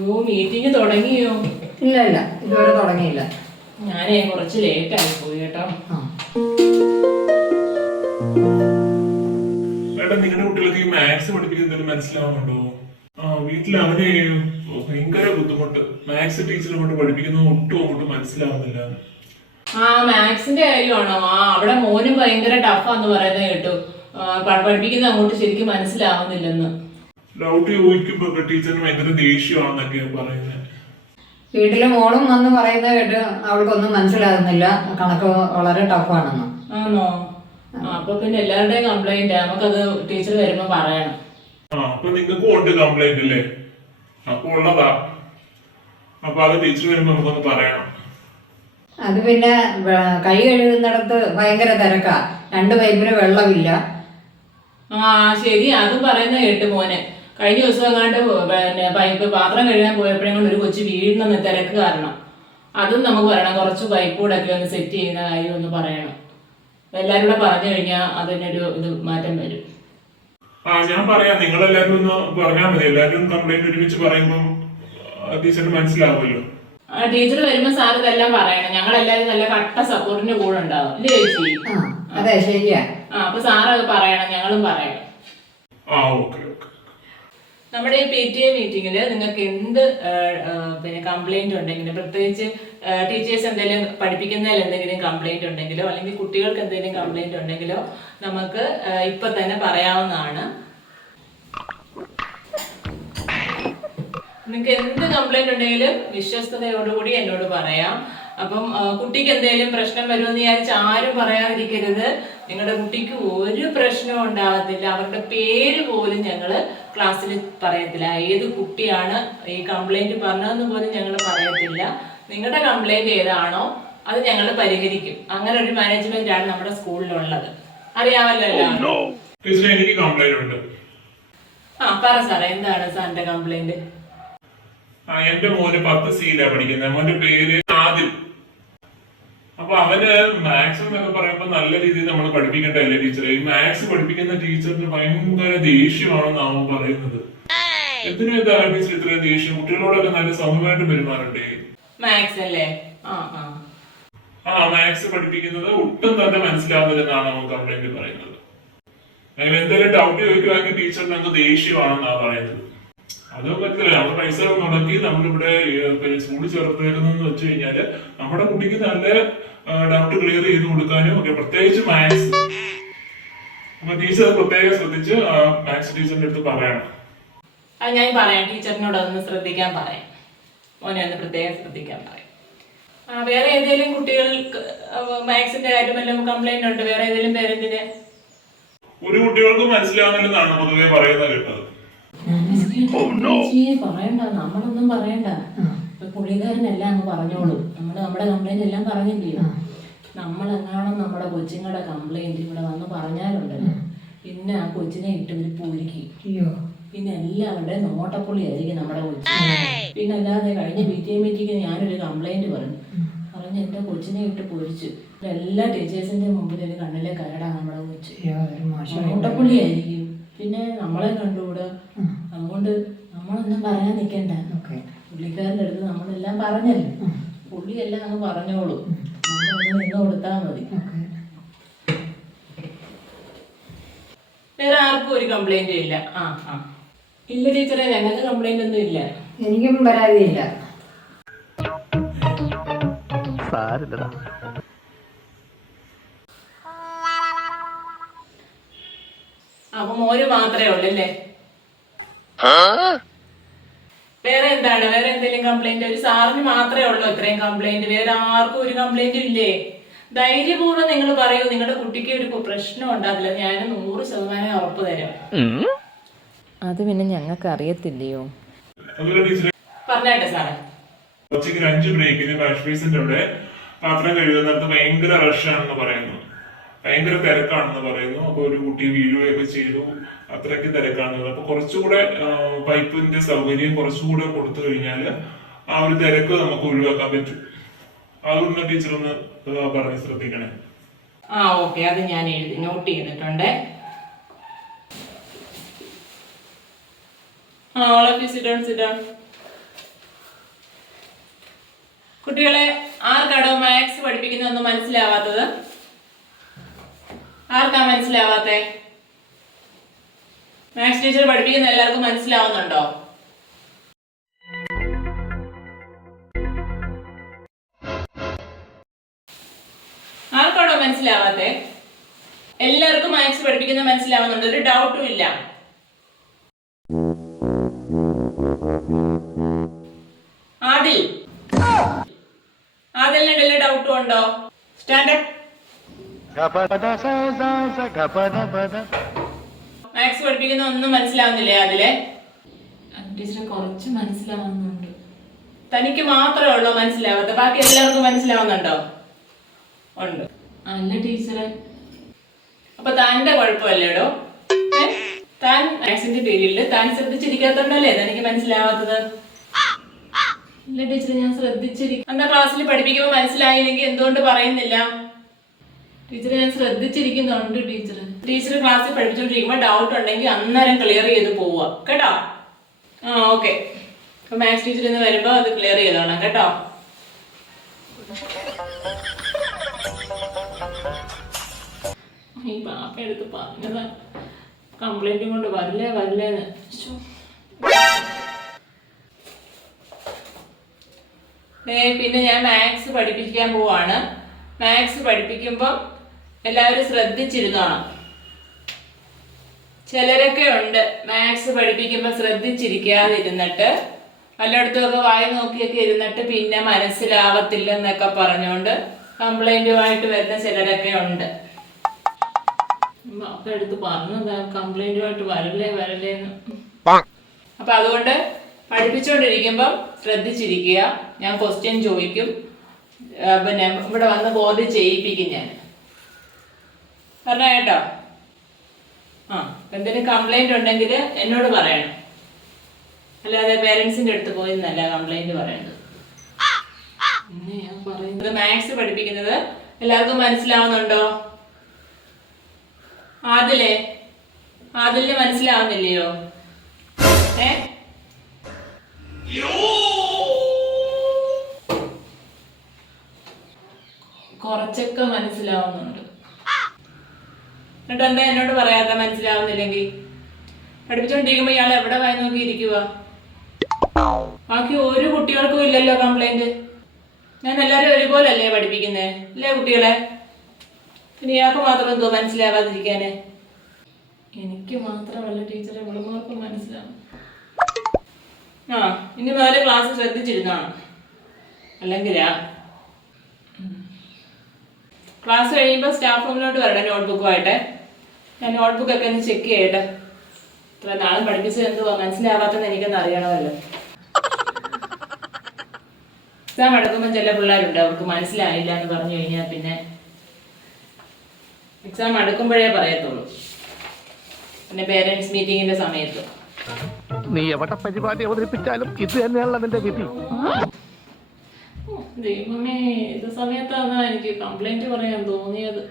ഓ meeting തുടങ്ങിയോ? ഇല്ല ഇല്ല ഇതുവരെ തുടങ്ങിയില്ല. ഞാനേ കുറച്ച് ലേറ്റ് ആയി പോയി കേട്ടോ. മേഡം നിങ്ങളുടെ കുട്ടികൾക്ക് ഈ മാത്സ് പഠിപ്പിക്കുന്നതിന് മനസ്സിലാവുന്നുണ്ടോ? ആ വീട്ടിൽ അവന് ഭയങ്കര ബുദ്ധിമുട്ട്. മാത്സ് ടീച്ചറെ കൊണ്ട് പഠിപ്പിക്കുന്നത് ഒട്ടും അങ്ങോട്ട് മനസ്സിലാവുന്നില്ല. ആ മാത്സിന്റെ കാര്യമാണോ? ആ അവിടെ മോനും ഭയങ്കര ടഫാന്ന് പറയുന്നത് കേട്ടു. പഠിപ്പിക്കുന്നത് അങ്ങോട്ട് ശരിക്കും മനസ്സിലാവുന്നില്ലെന്ന്. ഡൗട്ട് ചോദിക്കുമ്പോ ടീച്ചറിന് ഭയങ്കര ദേഷ്യമാണെന്നൊക്കെ പറയുന്നത് വീട്ടിലെ മോളും വന്ന് പറയുന്ന കേട്ട് അവൾക്കൊന്നും മനസ്സിലാകുന്നില്ല. കണക്ക് വളരെ ടഫാണെന്ന് ആണോ അപ്പൊ പിന്നെ എല്ലാവരുടെയും കംപ്ലൈന്റ് നമുക്കത് ടീച്ചർ വരുമ്പോ പറയണം. ആ അപ്പൊ നിങ്ങൾക്കും ഉണ്ട് കംപ്ലൈന്റ് അല്ലേ അപ്പൊ ഉള്ളതാ അപ്പൊ അത് ടീച്ചർ വരുമ്പോ നമുക്കൊന്ന് പറയണം. അത് പിന്നെ വെ- കൈ കഴുകുന്നിടത്ത് ഭയങ്കര തിരക്കാ. രണ്ട് പൈപ്പിന് വെള്ളമില്ല. ആ ശരി. അതും പറയുന്ന കേട്ട് മോനെ. കഴിഞ്ഞ ദിവസം എങ്ങാണ്ട് പിന്നെ പൈപ്പ് പാത്രം കഴുകാൻ പോയപ്പോഴും ഒരു കൊച്ചു വീഴുന്ന തിരക്ക് കാരണം. അതും നമുക്ക് പറയണം. കുറച്ച് പൈപ്പ് കൂടെ ഒക്കെ ഒന്ന് സെറ്റ് ചെയ്യുന്ന കാര്യം ഒന്ന് പറയണം. എല്ലാവരും കൂടെ പറഞ്ഞു കഴിഞ്ഞാൽ അതിനൊരു ഇത് മാറ്റം വരും. ആ ഞാൻ പറയാം. നിങ്ങൾ എല്ലാവരും ഒന്ന് പറഞ്ഞാൽ മതി. എല്ലാവരും കംപ്ലൈന്റ് ഒരുമിച്ച് പറയുമ്പോൾ ടീച്ചറിന് മനസ്സിലാവുമല്ലോ. ടീച്ചർ വരുമ്പോ സാർ ഇതെല്ലാം പറയണം. ഞങ്ങൾ എല്ലാവരും നല്ല കട്ട സപ്പോർട്ടിന്റെ കൂടെ ഉണ്ടാവും. അല്ലേ ചേച്ചി? ആ അതെ ശരിയാ. ആ അപ്പൊ സാർ അത് പറയണം. ഞങ്ങളും പറയണം. ആ ഓക്കെ. നമ്മുടെ ഈ പി ടി എ മീറ്റിംഗിൽ നിങ്ങൾക്ക് എന്ത് പിന്നെ കംപ്ലൈന്റ് ഉണ്ടെങ്കിലും പ്രത്യേകിച്ച് ടീച്ചേഴ്സ് എന്തെങ്കിലും പഠിപ്പിക്കുന്നതിൽ എന്തെങ്കിലും കംപ്ലൈന്റ് ഉണ്ടെങ്കിലോ അല്ലെങ്കിൽ കുട്ടികൾക്ക് എന്തെങ്കിലും കംപ്ലൈന്റ് ഉണ്ടെങ്കിലോ നമുക്ക് ഇപ്പൊ തന്നെ പറയാവുന്നതാണ്. നിങ്ങൾക്ക് എന്ത് കംപ്ലൈന്റ് ഉണ്ടെങ്കിലും വിശ്വസ്തതയോടുകൂടി എന്നോട് പറയാം. അപ്പം കുട്ടിക്ക് എന്തെങ്കിലും പ്രശ്നം വരുമെന്ന് വിചാരിച്ച് ആരും പറയാതിരിക്കരുത്. നിങ്ങളുടെ കുട്ടിക്ക് ഒരു പ്രശ്നവും ഉണ്ടാകത്തില്ല. അവരുടെ പേര് പോലും ഞങ്ങൾ ക്ലാസ്സിൽ പറയത്തില്ല. ഏത് കുട്ടിയാണ് ഈ കംപ്ലൈന്റ് പറഞ്ഞതെന്ന് പോലും ഞങ്ങൾ പറയത്തില്ല. നിങ്ങളുടെ കംപ്ലൈന്റ് ഏതാണോ അത് ഞങ്ങൾ പരിഹരിക്കും. അങ്ങനെ ഒരു മാനേജ്മെന്റ് ആണ് നമ്മുടെ സ്കൂളിലുള്ളത്. അറിയാമല്ലോ എനിക്ക് കംപ്ലൈന്റ് ഉണ്ട്. ആ പറ സാറേ എന്താണ് സാറിന്റെ കംപ്ലൈന്റ് എന്റെ മോന് പത്ത് സിയിലാണ് പഠിക്കുന്നത് മോന്റെ പേര് ആദിൽ. അപ്പൊ അവന് മാത്സ് എന്നൊക്കെ പറയുമ്പോ നല്ല രീതിയിൽ നമ്മൾ പഠിപ്പിക്കണ്ടല്ലേ ടീച്ചറെ? ഈ മാത്സ് പഠിപ്പിക്കുന്ന ടീച്ചറിന് ഭയങ്കര ദേഷ്യമാണെന്ന് അവൻ പറയുന്നത്. എന്തിനു ഇതാണ് ടീച്ചർ ഇത്രയും ദേഷ്യം? കുട്ടികളോടൊക്കെ നല്ല സൗമ്യമായിട്ട് പെരുമാറണ്ടേ? മാത്സ് അല്ലേ? ആ മാത്സ് പഠിപ്പിക്കുന്നത് ഒട്ടും തന്നെ മനസ്സിലാവുന്നില്ലെന്നാണ് അവൻ കംപ്ലൈന്റ് പറയുന്നത്. അങ്ങനെ എന്തെങ്കിലും ഡൗട്ട് ചോദിക്കുവാണെങ്കിൽ ടീച്ചറിന് അങ്ങ് ദേഷ്യമാണെന്നാണ് പറയുന്നത്. അതും പറ്റില്ല. നമ്മുടെ പൈസ മുടക്കി നമ്മളിവിടെ സ്കൂളിൽ ചേർത്തേക്കുന്നതെന്ന് വെച്ച് കഴിഞ്ഞാൽ നമ്മുടെ കുട്ടിക്ക് നല്ല ഡൗട്ട് ക്ലിയർ ചെയ്ത് കൊടുക്കാനും ഒക്കെ പ്രത്യേകിച്ച് മാത്സ് അപ്പൊ ടീച്ചർ പ്രത്യേകം ശ്രദ്ധിച്ച് മാത്സ് ടീച്ചറിന്റെ അടുത്ത് പറയണം. അത് ഞാൻ പറയാം. ടീച്ചറിനോട് ഒന്ന് ശ്രദ്ധിക്കാൻ പറയാം. മോനെ ഒന്ന് പ്രത്യേകം ശ്രദ്ധിക്കാൻ പറയാം. വേറെ ഏതെങ്കിലും കുട്ടികൾക്ക് മാത്സിന്റെ കാര്യം വല്ലതും കംപ്ലൈന്റ് ഉണ്ട്? വേറെ ഏതെങ്കിലും പേരന്റിന് ഒരു കുട്ടികൾക്കും മനസ്സിലാവുന്നില്ലെന്നാണ് പൊതുവെ പറയുന്നത് കേട്ടത്. പറയണ്ട. നമ്മളൊന്നും പറയണ്ട. പുള്ളിക്കാരനെല്ലാം അങ്ങ് പറഞ്ഞോളൂ. നമ്മൾ നമ്മുടെ കംപ്ലൈന്റ് എല്ലാം പറഞ്ഞില്ലയോ നമ്മളെങ്ങാണം നമ്മുടെ കൊച്ചുങ്ങളുടെ കംപ്ലൈന്റ് ഇവിടെ വന്ന് പറഞ്ഞാലുണ്ടല്ലോ പിന്നെ ആ കൊച്ചിനെ ഇട്ട് ഒരു പൂരിക്കും. അയ്യോ. പിന്നെ എല്ലാവരുടെയും നോട്ടപ്പുള്ളിയായിരിക്കും നമ്മുടെ കൊച്ചു. പിന്നെ അല്ലാതെ കഴിഞ്ഞ പി ടി എ മീറ്റിക്ക് ഞാനൊരു കംപ്ലൈന്റ് പറഞ്ഞു. പറഞ്ഞ് എന്റെ കൊച്ചിനെ ഇട്ട് പൊരിച്ചു. എല്ലാ ടീച്ചേഴ്സിന്റെ മുമ്പിൽ ഒരു കണ്ണിലെ കരടാ നമ്മുടെ കൊച്ച്. നോട്ടപ്പുള്ളിയായിരിക്കും. പിന്നെ നമ്മളെ കണ്ടുകൂടാ അതുകൊണ്ട് നമ്മളൊന്നും പറയാൻ നിൽക്കണ്ട പുള്ളിക്കാരന്റെ അടുത്ത് നമ്മളെല്ലാം പറഞ്ഞല്ലോ. പുള്ളിയെല്ലാം അങ്ങ് പറഞ്ഞോളൂ. നമ്മളൊന്ന് നിന്ന് കൊടുത്താൽ മതി. വേറെ ആർക്കും ഒരു കംപ്ലൈന്റും ഇല്ല. ആ ആ. ഇല്ല ടീച്ചറെ ഞങ്ങൾക്ക് കംപ്ലൈന്റ് ഒന്നും ഇല്ല. എനിക്കും പരാതിയില്ല സാരില്ലടാ. അപ്പൊ മോര് മാത്രമേ ഉള്ളൂ അല്ലേ? വേറെ എന്താണ്? വേറെ എന്തെങ്കിലും കംപ്ലൈന്റ് ഒരു സാറിന് മാത്രമേ ഉള്ളൂ ഇത്രയും കംപ്ലൈന്റ് വേറെ ആർക്കും ഒരു കംപ്ലൈന്റ് ഇല്ലേ? ധൈര്യപൂർവം നിങ്ങൾ പറയൂ. നിങ്ങളുടെ കുട്ടിക്ക് ഒരു പ്രശ്നം ഉണ്ടാകില്ല ഞാൻ നൂറ് ശതമാനം ഉറപ്പ് തരാം. അത് പിന്നെ ഞങ്ങൾക്ക് അറിയത്തില്ലയോ? പറഞ്ഞാട്ടെ സാറേ. ഉച്ചയ്ക്ക് അഞ്ച് ബ്രേക്കിന് വാഷ് ബേസിന്റെ അവിടെ പാത്രം കഴുകുന്നിടത്ത് ഭയങ്കര റഷാണെന്ന് പറയുന്നു. ഭയങ്കര തിരക്കാണെന്ന് പറയുന്നു. അപ്പൊ ഒരു കുട്ടി വീഴുകയൊക്കെ ചെയ്തു. അത്രയ്ക്ക് തിരക്കാണെന്ന് അപ്പൊ കുറച്ചുകൂടെ പൈപ്പിന്റെ സൗകര്യം കുറച്ചുകൂടെ കൊടുത്തു കഴിഞ്ഞാൽ ആ ഒരു തിരക്ക് നമുക്ക് ഒഴിവാക്കാൻ പറ്റും. അതൊന്ന് ടീച്ചർ ഒന്ന് പറഞ്ഞ് ശ്രദ്ധിക്കണേ. ആ ഓക്കെ. അത് ഞാൻ എഴുതി നോട്ട് ചെയ്തിട്ടുണ്ട്. കുട്ടികളെ ആർക്കാണോ മാത്സ് പഠിപ്പിക്കുന്നതെന്ന് മനസ്സിലാവാത്തത്? ആർക്കാ മനസ്സിലാവാത്തെ? മാത്സ് ടീച്ചർ പഠിപ്പിക്കുന്ന എല്ലാവർക്കും മനസ്സിലാവുന്നുണ്ടോ? ആർക്കാണോ മനസ്സിലാവാത്തെ? എല്ലാവർക്കും മാത്സ് പഠിപ്പിക്കുന്ന മനസ്സിലാവുന്നുണ്ട്. ഒരു ഡൗട്ടും ഇല്ല. ആദിൽ. ഡൗട്ടും ഉണ്ടോ? സ്റ്റാൻഡപ്പ് മാത്സ് പഠിപ്പിക്കുന്ന ഒന്നും മനസ്സിലാവുന്നില്ലേ അതിലെ? ടീച്ചറെ കുറച്ച് മനസ്സിലാവുന്നുണ്ട്. തനിക്ക് മാത്രമേ ഉള്ളൂ മനസ്സിലാവാത്ത ബാക്കി എല്ലാവർക്കും മനസ്സിലാവുന്നുണ്ടോ? ഉണ്ട്. അല്ല ടീച്ചറെ. അപ്പൊ താന്റെ കുഴപ്പമല്ലേടോ? താൻ മാത്സിന്റെ പീരീഡിൽ താൻ ശ്രദ്ധിച്ചിരിക്കാത്തോണ്ടല്ലേ തനിക്ക് മനസ്സിലാവാത്തത്? ഇല്ല ടീച്ചറെ ഞാൻ ശ്രദ്ധിച്ചിരിക്കും അന്ന ക്ലാസ്സിൽ പഠിപ്പിക്കുമ്പോൾ മനസ്സിലായില്ലെങ്കിൽ എന്തുകൊണ്ട് പറയുന്നില്ല? ടീച്ചറെ ഞാൻ ശ്രദ്ധിച്ചിരിക്കുന്നുണ്ട് ടീച്ചർ. ടീച്ചർ ക്ലാസ്സിൽ പഠിപ്പിച്ചുകൊണ്ടിരിക്കുമ്പോൾ ഡൗട്ട് ഉണ്ടെങ്കിൽ അന്നേരം ക്ലിയർ ചെയ്ത് പോവുക കേട്ടോ? ആ ഓക്കെ മാത്സ് ടീച്ചർ ഇന്ന് വരുമ്പോൾ അത് ക്ലിയർ ചെയ്തോണം. കേട്ടോ? ഈ പാപ്പ എടുത്ത് പറഞ്ഞതാ. കംപ്ലൈന്റും കൊണ്ട് വരില്ലേ വരില്ലേന്ന്. പിന്നെ ഞാൻ മാത്സ് പഠിപ്പിക്കാൻ പോവാണ്. മാത്സ് പഠിപ്പിക്കുമ്പോൾ എല്ലാവരും ശ്രദ്ധിച്ചിരുന്നോണം. ചിലരൊക്കെ ഉണ്ട് മാത്സ് പഠിപ്പിക്കുമ്പോൾ ശ്രദ്ധിച്ചിരിക്കാതിരുന്നിട്ട് പലയിടത്തുമൊക്കെ വായി നോക്കിയൊക്കെ ഇരുന്നിട്ട് പിന്നെ മനസ്സിലാവത്തില്ലെന്നൊക്കെ പറഞ്ഞുകൊണ്ട് കംപ്ലൈന്റുമായിട്ട് വരുന്ന ചിലരൊക്കെ ഉണ്ട്. ഒക്കെ എടുത്ത് പറഞ്ഞു കംപ്ലൈന്റുമായിട്ട് വരല്ലേ വരല്ലേ എന്ന്. അപ്പൊ അതുകൊണ്ട് പഠിപ്പിച്ചുകൊണ്ടിരിക്കുമ്പം ശ്രദ്ധിച്ചിരിക്കുക. ഞാൻ ക്വസ്റ്റ്യൻ ചോദിക്കും. പിന്നെ ഇവിടെ വന്ന് ബോധ്യം ചെയ്യിപ്പിക്കും ഞാൻ. പറഞ്ഞ കേട്ടോ? ആ എന്തെങ്കിലും കംപ്ലൈന്റ് ഉണ്ടെങ്കിൽ എന്നോട് പറയണം. അല്ലാതെ പേരൻസിന്റെ അടുത്ത് പോയി എന്നല്ല കംപ്ലൈന്റ് പറയേണ്ടത്. ഞാൻ പറയുന്നത് മാത്സ് പഠിപ്പിക്കുന്നത് എല്ലാവർക്കും മനസ്സിലാവുന്നുണ്ടോ? ആദിലേ ആദിലിന് മനസ്സിലാവുന്നില്ലയോ? ഏ? കുറച്ചൊക്കെ മനസ്സിലാവുന്നുണ്ട്. എന്നിട്ട് എന്താ എന്നോട് പറയാതെ മനസ്സിലാവുന്നില്ലെങ്കിൽ? പഠിപ്പിച്ചോണ്ടിരിക്കുമ്പോ ഇയാൾ എവിടെ വായി നോക്കി ഇരിക്കുക ബാക്കി ഒരു കുട്ടികൾക്കും ഇല്ലല്ലോ കംപ്ലൈന്റ് ഞാൻ എല്ലാവരും ഒരുപോലല്ലേ പഠിപ്പിക്കുന്നേ? അല്ലേ കുട്ടികളെ? പിന്നെ ഇയാൾക്ക് മാത്രം എന്തോ മനസ്സിലാവാതിരിക്കാനേ എനിക്ക് മാത്രമല്ല ടീച്ചറെ ഇവളുമാർക്ക് മനസ്സിലാവും. ആ ഇനി മുതൽ ക്ലാസ് ശ്രദ്ധിച്ചിരുന്നാണ്. അല്ലെങ്കിലാ ക്ലാസ് കഴിയുമ്പോൾ സ്റ്റാഫ് റൂമിലോട്ട് വരണം നോട്ട്ബുക്കുമായിട്ട് ഞാൻ നോട്ട്ബുക്കൊക്കെ ഒന്ന് ചെക്ക് ചെയ്യട്ടെ. ഇത്ര നാളും പഠിപ്പിച്ചത് എന്തുവാ? മനസ്സിലാവാത്തെന്ന് എനിക്കൊന്ന് അറിയണമല്ലോ. എക്സാം അടക്കുമ്പോൾ ചില പിള്ളേരുണ്ട്. അവർക്ക് മനസ്സിലായില്ല എന്ന് പറഞ്ഞു കഴിഞ്ഞാൽ പിന്നെ എക്സാം അടുക്കുമ്പോഴേ പറയത്തുള്ളൂ. പിന്നെ പേരൻസ് മീറ്റിങ്ങിന്റെ സമയത്ത്. നീ എവിടെ പരിപാടി അവതരിപ്പിച്ചാലും ഇത് തന്നെയാണല്ലോ നിന്റെ വിധി. ദൈവമേ ഇത് സമയത്താണ് എനിക്ക് കംപ്ലൈന്റ് പറയാൻ തോന്നിയത്.